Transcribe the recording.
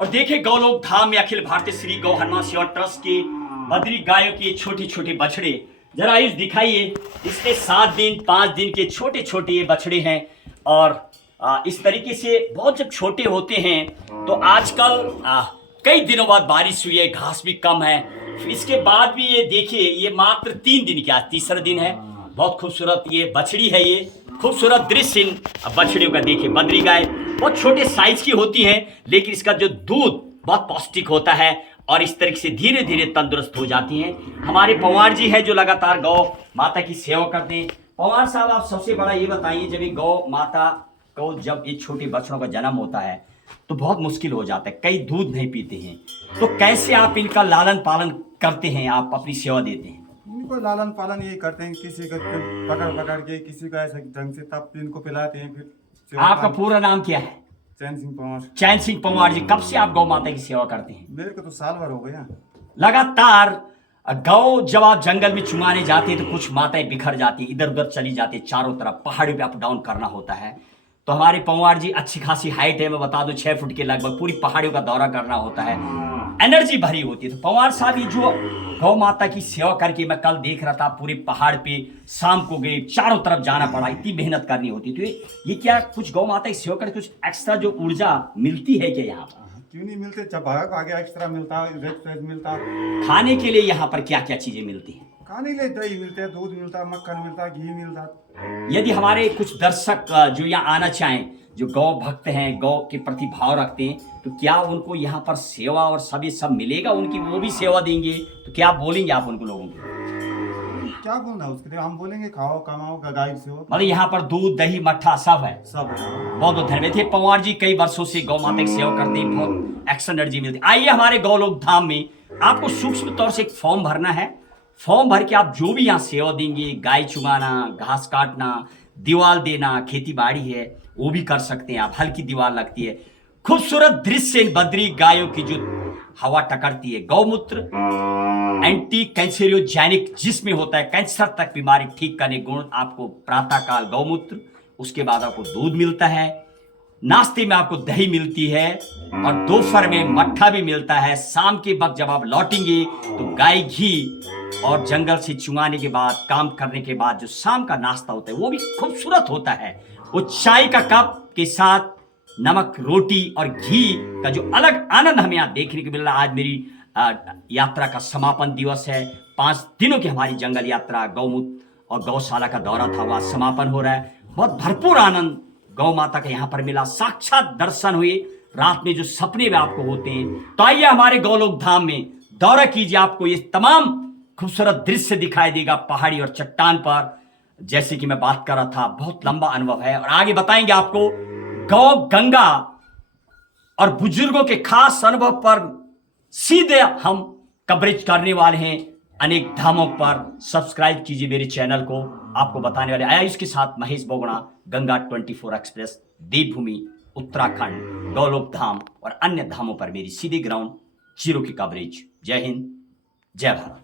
और देखिए गौलोक धाम में अखिल भारतीय श्री गौ हनुमान सेवा ट्रस्ट के बद्री गायों के छोटे छोटे बछड़े जरा इस दिखाइए। इसके 7 दिन 5 दिन के छोटे छोटे ये बछड़े हैं और इस तरीके से बहुत जब छोटे होते हैं तो आजकल कई दिनों बाद बारिश हुई है, घास भी कम है। इसके बाद भी ये देखिए ये मात्र 3 दिन का तीसरा दिन है। बहुत खूबसूरत ये बछड़ी है, ये खूबसूरत दृश्य इन बछड़ियों का देखिए। बद्री गाय बहुत छोटे साइज की होती है लेकिन इसका जो दूध बहुत पौष्टिक होता है और इस तरीके से धीरे धीरे तंदुरुस्त हो जाती हैं। हमारे पवार जी है जो लगातार गौ माता की सेवा करते हैं। पवार साहब आप सबसे बड़ा ये बताइए, जब ये गौ माता को जब ये छोटे बच्चों का जन्म होता है तो बहुत मुश्किल हो जाता है, कई दूध नहीं पीते हैं, तो कैसे आप इनका लालन पालन करते हैं, आप अपनी सेवा देते हैं? इनको लालन पालन यही करते हैं, किसी को पकड़ पकड़ के किसी को ऐसे ढंग से तब इनको पिलाते हैं। फिर आपका पूरा नाम क्या है? चैन सिंह पंवार। चैन सिंह पंवार जी, कब से आप गौ माता की सेवा करते हैं? मेरे को तो साल भर हो गया लगातार। गौ जब आप जंगल में चुमाने जाते हैं तो कुछ माताएं बिखर जाती, इधर उधर चली जाती, चारों तरफ पहाड़ी पे अप डाउन करना होता है। तो हमारे पंवार जी अच्छी खासी हाइट है, मैं बता दूं 6 फुट के लगभग, पूरी पहाड़ियों का दौरा करना होता है, एनर्जी भरी होती है। तो पंवार साहब ये जो गौ माता की सेवा करके मैं कल देख रहा था, पूरे पहाड़ पे शाम को गए, चारों तरफ जाना पड़ा, इतनी मेहनत करनी होती। तो ये क्या कुछ गौ माता की सेवा करके कुछ एक्स्ट्रा जो ऊर्जा मिलती है क्या यहाँ पर? क्यों नहीं मिलते, जब आगे एक्स्ट्रा मिलता है, मिलता। खाने के लिए यहाँ पर क्या क्या चीजें मिलती हैं? खाने के लिए दही मिलते हैं, दूध मिलता है, मक्खन मिलता है, घी मिलता है। यदि हमारे कुछ दर्शक जो यहाँ आना चाहें, जो गौ भक्त हैं, गौ के प्रति भाव रखते हैं, तो क्या उनको यहाँ पर सेवा और सब ये सब मिलेगा, उनकी वो भी सेवा देंगे? तो क्या बोलेंगे आप उनको लोगों को? क्या बोलना उसके लिए, हम बोलेंगे खाओ कमाओ गाय से। मतलब यहाँ पर दूध दही मट्ठा सब है, सब है। बहुत बहुत धन्यवाद थे पंवार जी, कई वर्षों से गौ माता की सेवा करते हैं, बहुत एक्स्ट्रा एनर्जी मिलती है। आइए हमारे गौलोक धाम में आपको सूक्ष्म तौर से एक फॉर्म भरना है। फॉर्म भर के आप जो भी यहाँ सेवा देंगे, गाय चुगाना, घास काटना, दीवार देना, खेती बाड़ी है वो भी कर सकते हैं आप। हल्की दीवार लगती है, खूबसूरत दृश्य बद्री गायों की जो हवा टकरती है। गौमूत्र एंटी कैंसरियोजेनिक जिसमें होता है, कैंसर तक बीमारी ठीक करने गुण आपको प्रातः काल गौमूत्र, उसके बाद आपको दूध मिलता है, नाश्ते में आपको दही मिलती है और दोपहर में मट्ठा भी मिलता है। शाम के वक्त जब आप लौटेंगे तो गाय घी और जंगल से चुंगाने के बाद, काम करने के बाद जो शाम का नाश्ता होता है वो भी खूबसूरत होता है। वो चाय का कप के साथ नमक रोटी और घी का जो अलग आनंद हमें यहाँ देखने को मिल रहा है। आज मेरी यात्रा का समापन दिवस है। 5 दिनों की हमारी जंगल यात्रा, गौमूत्र और गौशाला का दौरा था, वह समापन हो रहा है। बहुत भरपूर आनंद गौ माता का यहाँ पर मिला, साक्षात दर्शन हुए रात में जो सपने में आपको होते हैं। तो आइए हमारे गौलोक धाम में दौरा कीजिए, आपको ये तमाम खूबसूरत दृश्य दिखाई देगा पहाड़ी और चट्टान पर। जैसे कि मैं बात कर रहा था, बहुत लंबा अनुभव है और आगे बताएंगे आपको गौ गंगा और बुजुर्गों के खास अनुभव पर सीधे हम कवरेज करने वाले हैं अनेक धामों पर। सब्सक्राइब कीजिए मेरे चैनल को, आपको बताने वाले आया इसके साथ महेश बोगड़ा, गंगा 24 एक्सप्रेस, देवभूमि उत्तराखंड, गौलोक धाम और अन्य धामों पर मेरी सीधे ग्राउंड जीरो की कवरेज। जय हिंद, जय भारत।